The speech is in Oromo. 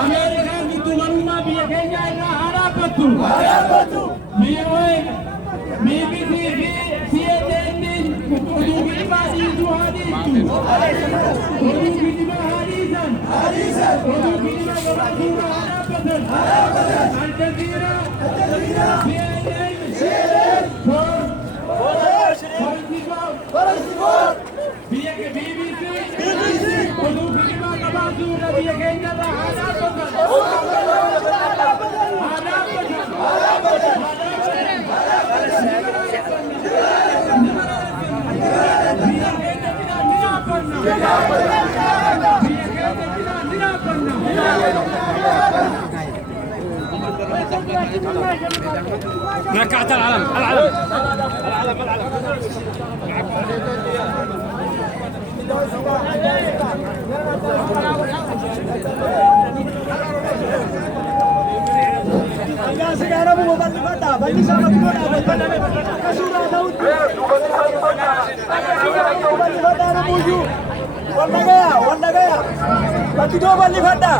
Amerikaan itu manuma biya Kenya ina harapatu. BBC CNN udugi ibadi itu hadisu. Udugi lima hadisan. Udugi lima gabasura harapatan. Al Jazeera. CNN. BBC. Udugi lima gabasura biya Kenya ina harapatan. ركعت العلم Sekarang mau balik kota, balik sama kota, kasura Daud. Balik kota Ramuju, Wanda Gaya, balik dua balik kota.